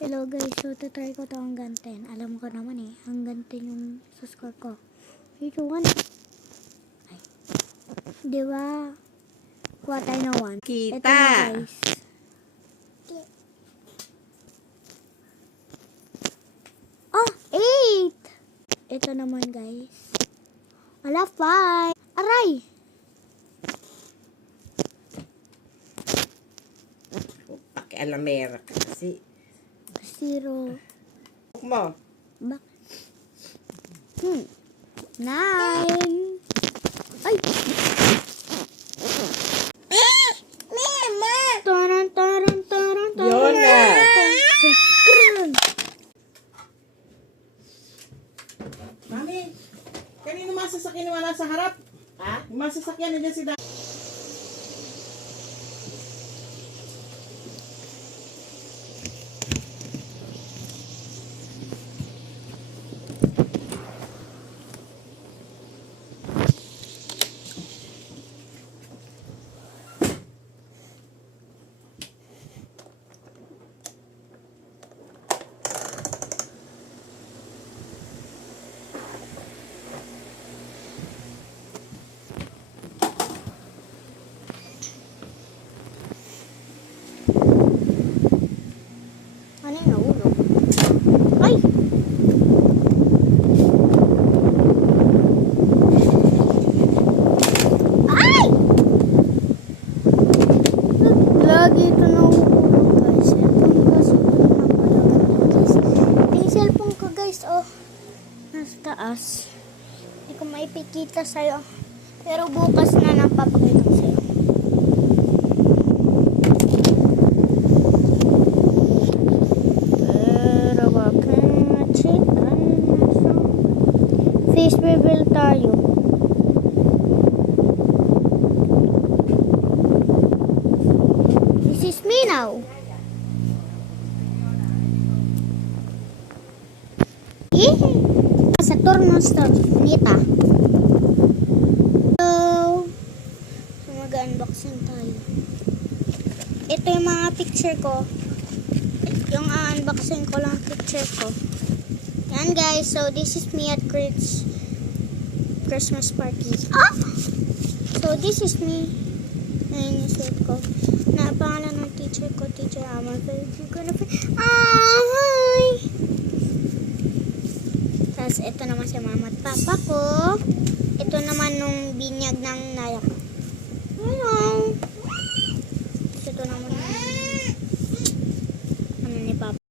Hello guys, so try ko to hanggang 10. Alam ko naman eh, hanggang 10 yung score ko. Ito 1. Ay. Diba? Kuha tayo ng 1. Kita. Ito na guys. Oh, 8! Ito naman guys. Wala, 5. Aray! Pakialamera ka kasi. 0. Huwag mo. Bak. 9. Ay! Mama! Taran, taran, taran, taran. Yun na. Taran. Mami, kanino masasakyan naman nasa harap? Ha? Yung masasakyan nandiyan si Dad. Ano yung nahulog? Ay! Ay! Lagi ito nahulog guys. Cellphone kasi ito napalagan guys. Ito yung cellphone ko guys. Oh, nasa taas. Hindi ko maipikita sa'yo. Pero bukas na napapakita ko sa'yo. Face reveal tayo. This is me now. Saturno Star Nita. Hello. So mag-unboxing tayo. Ito yung mga picture ko. Yung unboxing ko lang picture ko. Yan guys, so this is me at Christmas party. Ah! So this is me. Ngayon yung suit ko. Napangalan ng teacher ko, Teacher Amar. Hi! Tapos ito naman si mama at papa ko. Ito naman nung binyag ng naya ko. Hello! Ito naman